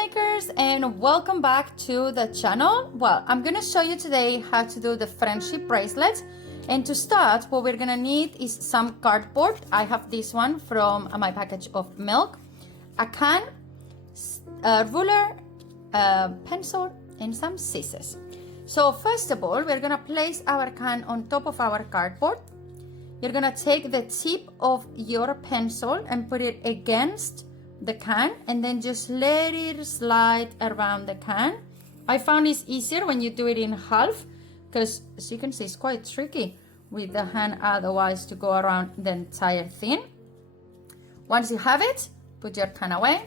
makers, and welcome back to the channel. Well, I'm gonna show you today how to do the friendship bracelet. And to start, what we're gonna need is some cardboard. I have this one from my package of milk, a can, a ruler, a pencil, and some scissors. So first of all, we're gonna place our can on top of our cardboard. You're gonna take the tip of your pencil and put it against the can, and then just let it slide around the can. I found it's easier when you do it in half, because as you can see, it's quite tricky with the hand otherwise to go around the entire thing. Once you have it, put your can away,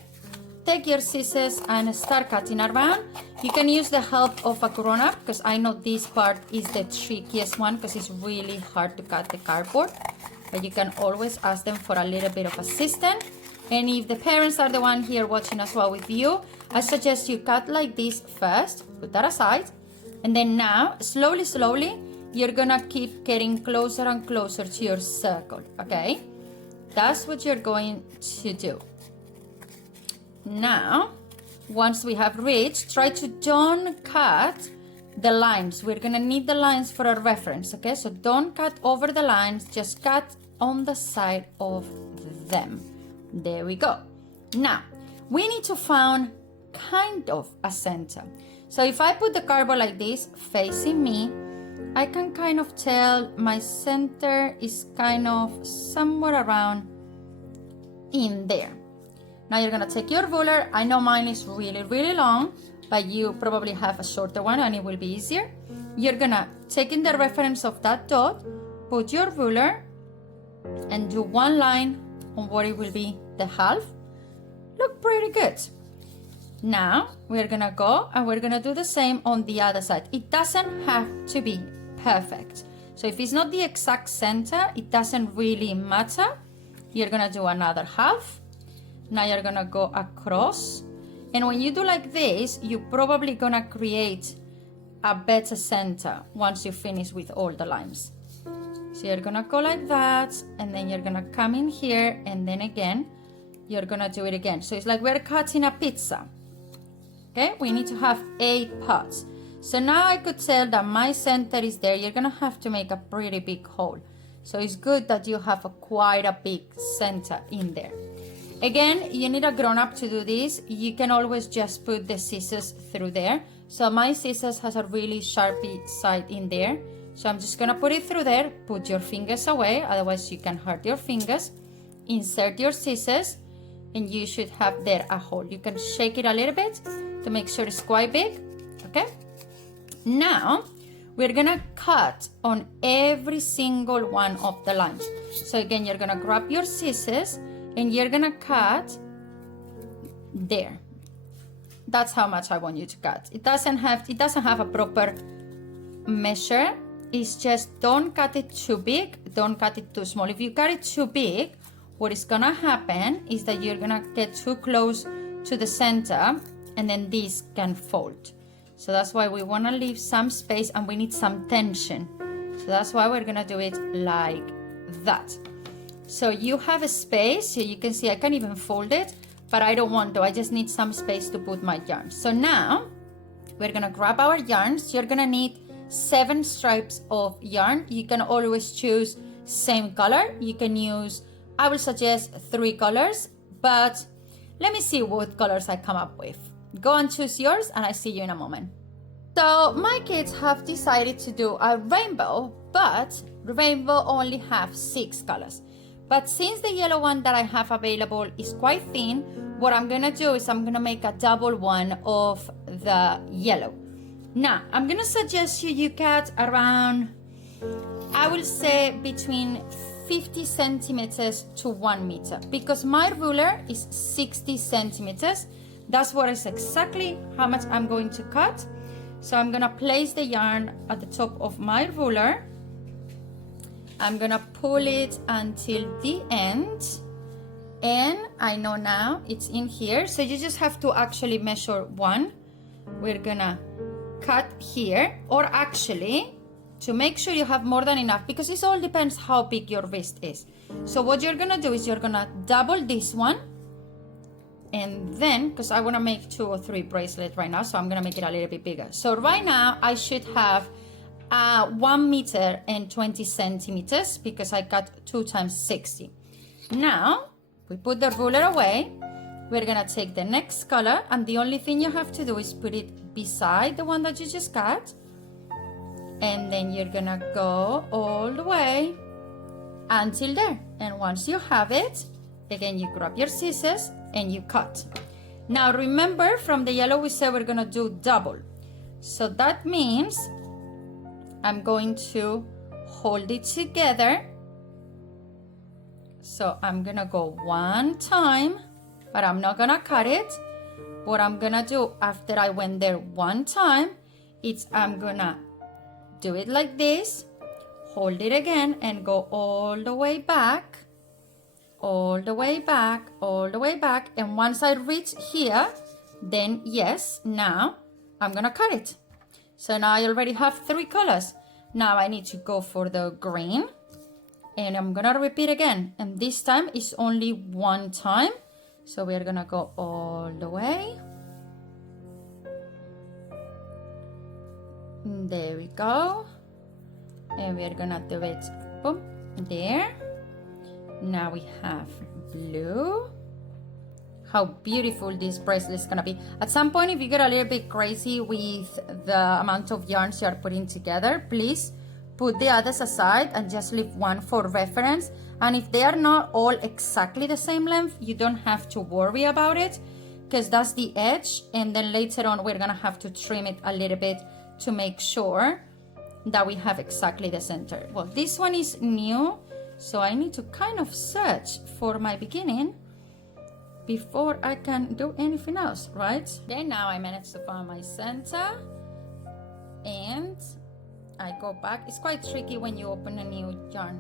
take your scissors and start cutting around. You can use the help of a grown-up, because I know this part is the trickiest one because it's really hard to cut the cardboard, but you can always ask them for a little bit of assistance. And if the parents are the one here watching as well with you, I suggest you cut like this first, put that aside, and then now, slowly, you're gonna keep getting closer and closer to your circle, okay? That's what you're going to do. Now, once we have reached, try to don't cut the lines. We're gonna need the lines for a reference, okay? So don't cut over the lines, just cut on the side of them. There we go. Now, we need to find kind of a center. So if I put the cardboard like this, facing me, I can kind of tell my center is kind of somewhere around in there. Now you're gonna take your ruler. I know mine is really long, but you probably have a shorter one and it will be easier. You're gonna take in the reference of that dot, put your ruler, and do one line on what it will be the half. Look pretty good. Now we're gonna go and we're gonna do the same on the other side. It doesn't have to be perfect. So if it's not the exact center, it doesn't really matter. You're gonna do another half. Now you're gonna go across. And when you do like this, you're probably gonna create a better center once you finish with all the lines. So you're gonna go like that, and then you're gonna come in here, and then again, you're gonna do it again. So it's like we're cutting a pizza. Okay, we need to have 8 parts. So now I could tell that my center is there. You're gonna have to make a pretty big hole. So it's good that you have quite a big center in there. Again, you need a grown-up to do this. You can always just put the scissors through there. So my scissors has a really sharpy side in there. So I'm just gonna put it through there. Put your fingers away, otherwise you can hurt your fingers. Insert your scissors, and you should have there a hole. You can shake it a little bit to make sure it's quite big, okay? Now, we're gonna cut on every single one of the lines. So again, you're gonna grab your scissors, and you're gonna cut there. That's how much I want you to cut. It doesn't have a proper measure. It's just don't cut it too big, don't cut it too small. If you cut it too big, what is gonna happen is that you're gonna get too close to the center, and then this can fold. So that's why we wanna leave some space, and we need some tension. So that's why we're gonna do it like that. So you have a space, so you can see I can't even fold it, but I don't want to, I just need some space to put my yarn. So now we're gonna grab our yarns. You're gonna need 7 stripes of yarn. You can always choose same color. You can use, I will suggest 3 colors, but let me see what colors I come up with. Go and choose yours, and I see you in a moment. So my kids have decided to do a rainbow, but rainbow only have 6 colors. But since the yellow one that I have available is quite thin, what I'm gonna do is I'm gonna make a double one of the yellow. Now, I'm gonna suggest you cut around, I will say between 50 centimeters to 1 meter, because my ruler is 60 centimeters. That's what is exactly how much I'm going to cut. So I'm gonna place the yarn at the top of my ruler. I'm gonna pull it until the end, and I know now it's in here. So you just have to actually measure 1. We're gonna cut here, or actually to make sure you have more than enough, because it all depends how big your wrist is. So what you're gonna do is you're gonna double this one, And then, because I want to make 2 or 3 bracelets right now, so I'm going to make it a little bit bigger. So right now I should have 1 meter and 20 centimeters because I got 2 times 60. Now we put the ruler away. We're gonna take the next color, and the only thing you have to do is put it beside the one that you just got, and then you're gonna go all the way until there. And once you have it, again, you grab your scissors and you cut. Now remember, from the yellow we said we're gonna do double, so that means I'm going to hold it together. So I'm gonna go 1 time, but I'm not gonna cut it. What I'm gonna do after I went there 1 time is I'm gonna do it like this, hold it again, and go all the way back, all the way back, all the way back. And once I reach here, then yes, now I'm gonna cut it. So now I already have 3 colors. Now I need to go for the green, and I'm gonna repeat again, and this time is only 1 time. So we're gonna go all the way. There we go. And we're gonna do it, boom, there. Now we have blue. How beautiful this bracelet is gonna be. At some point, if you get a little bit crazy with the amount of yarns you are putting together, please put the others aside and just leave one for reference. And if they are not all exactly the same length, you don't have to worry about it, because that's the edge, and then later on we're gonna have to trim it a little bit to make sure that we have exactly the center. Well, this one is new, so I need to kind of search for my beginning before I can do anything else, right? Then now I managed to find my center, and I go back. It's quite tricky when you open a new yarn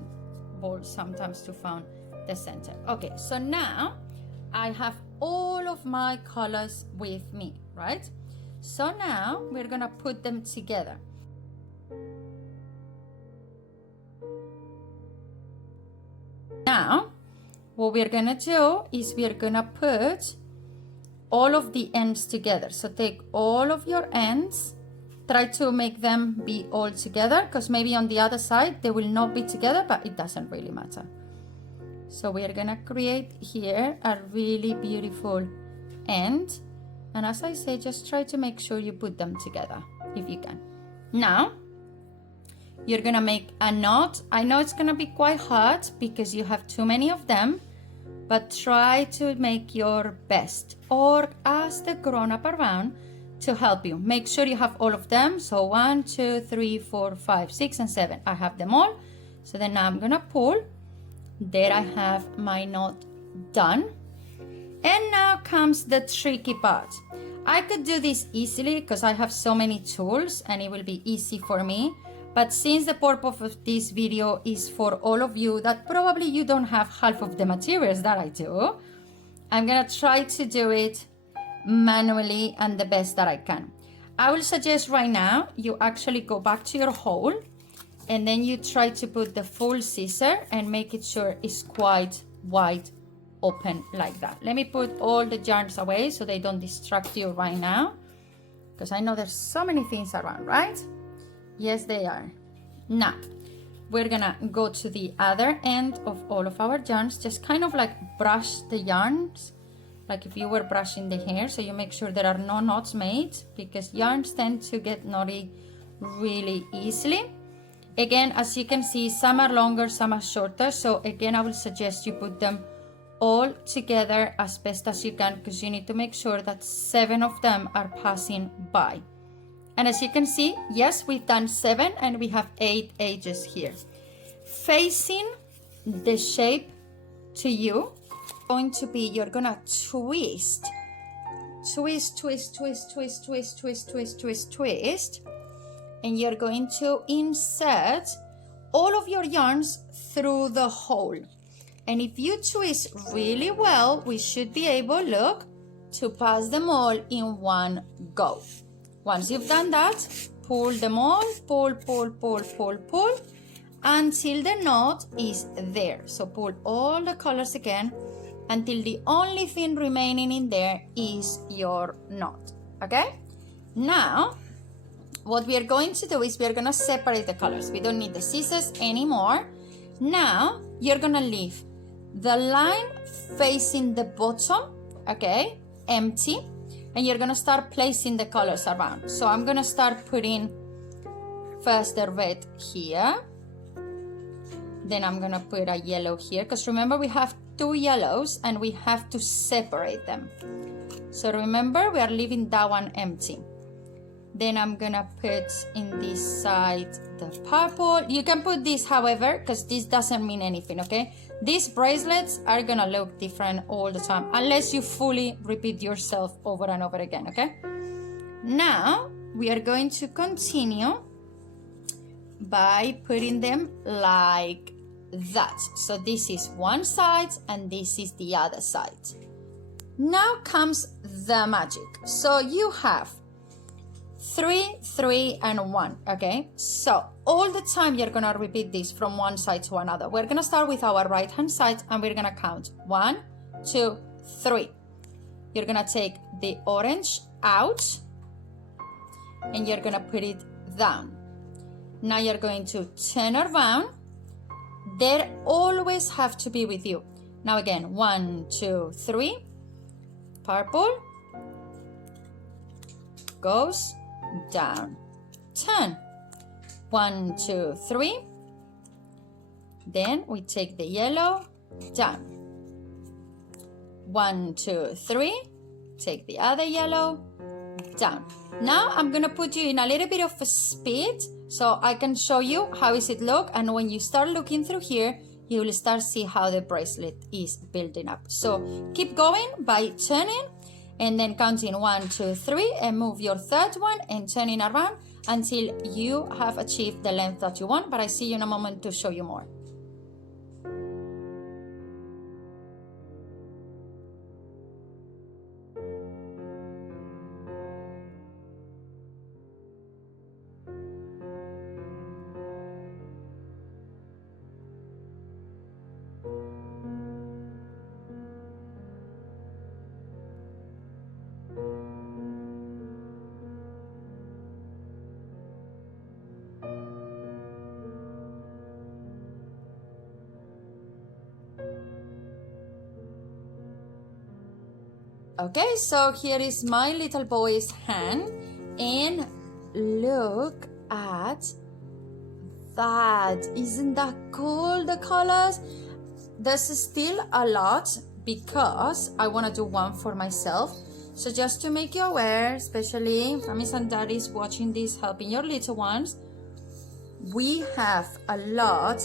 ball sometimes to find the center. Okay, so now I have all of my colors with me, right? So now we're gonna put them together. Now what we're gonna do is we're gonna put all of the ends together. So take all of your ends, try to make them be all together, because maybe on the other side they will not be together, but it doesn't really matter. So we're gonna create here a really beautiful end, and as I say, just try to make sure you put them together if you can. Now you're gonna make a knot. I know it's gonna be quite hard because you have too many of them, but try to make your best, or ask the grown-up around to help you. Make sure you have all of them. So 1, 2, 3, 4, 5, 6, and 7. I have them all. So then now I'm gonna pull. There I have my knot done. And now comes the tricky part. I could do this easily because I have so many tools and it will be easy for me. But since the purpose of this video is for all of you that probably you don't have half of the materials that I do, I'm gonna try to do it manually and the best that I can. I will suggest right now you actually go back to your hole, and then you try to put the full scissor and make it sure it's quite wide open like that. Let me put all the yarns away so they don't distract you right now, because I know there's so many things around, right? Yes, they are. Now we're gonna go to the other end of all of our yarns. Just kind of like brush the yarns like if you were brushing the hair, so you make sure there are no knots made, because yarns tend to get knotty really easily. Again, as you can see, some are longer, some are shorter, so again I will suggest you put them all together as best as you can, because you need to make sure that 7 of them are passing by. And as you can see, yes, we've done 7 and we have 8 edges here. Facing the shape to you, going to be, you're gonna twist, twist, twist, twist, twist, twist, twist, twist, twist, twist, and you're going to insert all of your yarns through the hole. And if you twist really well, we should be able, look, to pass them all in one go. Once you've done that, pull them all, pull, pull, pull, pull, pull, until the knot is there. So pull all the colors again until the only thing remaining in there is your knot. Okay? Now, what we are going to do is we are going to separate the colors. We don't need the scissors anymore. Now, you're going to leave the line facing the bottom, okay, empty, and you're going to start placing the colors around. So I'm going to start putting first the red here. Then I'm going to put a yellow here, because remember we have 2 yellows and we have to separate them. So remember, we are leaving that one empty. Then I'm gonna put in this side the purple. You can put this, however, because this doesn't mean anything, okay? These bracelets are gonna look different all the time, unless you fully repeat yourself over and over again, okay? Now, we are going to continue by putting them like that. So this is one side and this is the other side. Now comes the magic. So you have 3, 3, and 1, okay? So all the time you're gonna repeat this from one side to another. We're gonna start with our right hand side and we're gonna count 1, 2, 3. You're gonna take the orange out and you're gonna put it down. Now you're going to turn around. They always have to be with you. Now again, 1, 2, 3. Purple goes down. Turn. 1, 2, 3. Then we take the yellow down. 1, 2, 3. Take the other yellow down. Now I'm gonna put you in a little bit of a speed so I can show you how is it look, and when you start looking through here you will start see how the bracelet is building up. So keep going by turning and then counting 1, 2, 3 and move your third one and turning around until you have achieved the length that you want, but I see you in a moment to show you more. Okay, so here is my little boy's hand, and look at that. Isn't that cool, the colors? There's still a lot because I want to do one for myself. So just to make you aware, especially mommies and daddies watching this, helping your little ones, we have a lot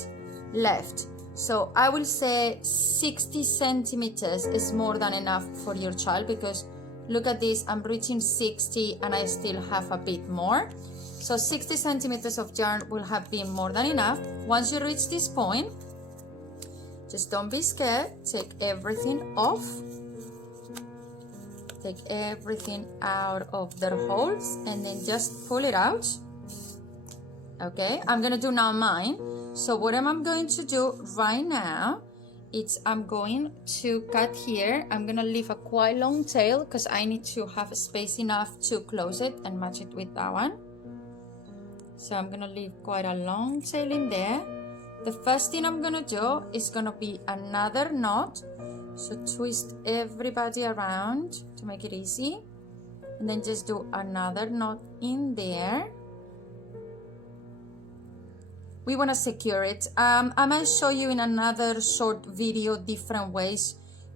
left. So I will say 60 centimeters is more than enough for your child, because look at this, I'm reaching 60 and I still have a bit more. So 60 centimeters of yarn will have been more than enough. Once you reach this point, just don't be scared. Take everything off. Take everything out of their holes and then just pull it out. Okay, I'm gonna do now mine. So what I'm going to do right now is I'm going to cut here. I'm gonna leave a quite long tail because I need to have space enough to close it and match it with that one. So I'm gonna leave quite a long tail in there. The first thing I'm gonna do is gonna be another knot. So twist everybody around to make it easy. And then just do another knot in there. We want to secure it. I might show you in another short video different ways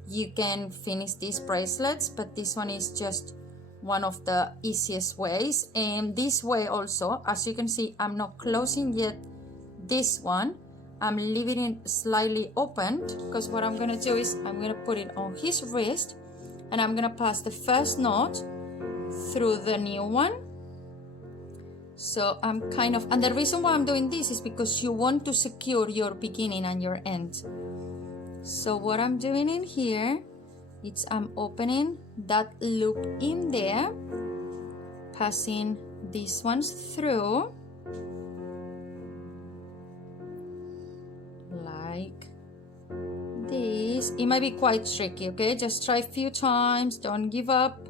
you can finish these bracelets, but this one is just one of the easiest ways. And this way also, as you can see, I'm not closing yet this one. I'm leaving it slightly open because what I'm gonna do is I'm gonna put it on his wrist and I'm gonna pass the first knot through the new one. So I'm kind of, and the reason why I'm doing this is because you want to secure your beginning and your end. So what I'm doing in here is I'm opening that loop in there, passing these ones through like this, it might be quite tricky, okay? Just try a few times, don't give up.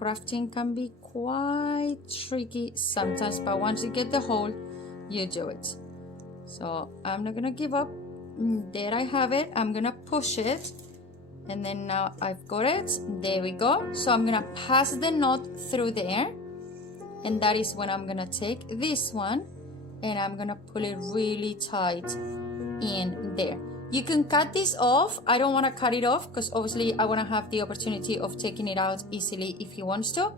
Crafting can be quite tricky sometimes, but once you get the hold, you do it. So I'm not gonna give up. There I have it. I'm gonna push it, and then now I've got it. There we go. So I'm gonna pass the knot through there, and that is when I'm gonna take this one and I'm gonna pull it really tight in there. You can cut this off. I don't want to cut it off because obviously I want to have the opportunity of taking it out easily if he wants to,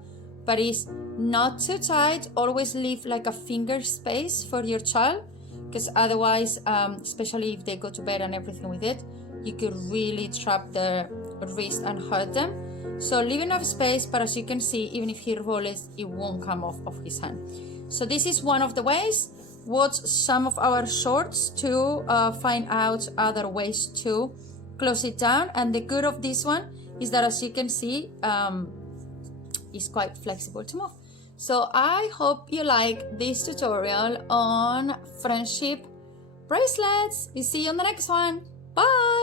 but it's not too tight. Always leave like a finger space for your child, because otherwise, especially if they go to bed and everything with it, you could really trap their wrist and hurt them. So leave enough space, but as you can see, even if he rolls, it won't come off of his hand. So this is one of the ways. Watch some of our shorts to find out other ways to close it down. And the good of this one is that, as you can see, it's quite flexible to move. So I hope you like this tutorial on friendship bracelets. We see you on the next one. Bye.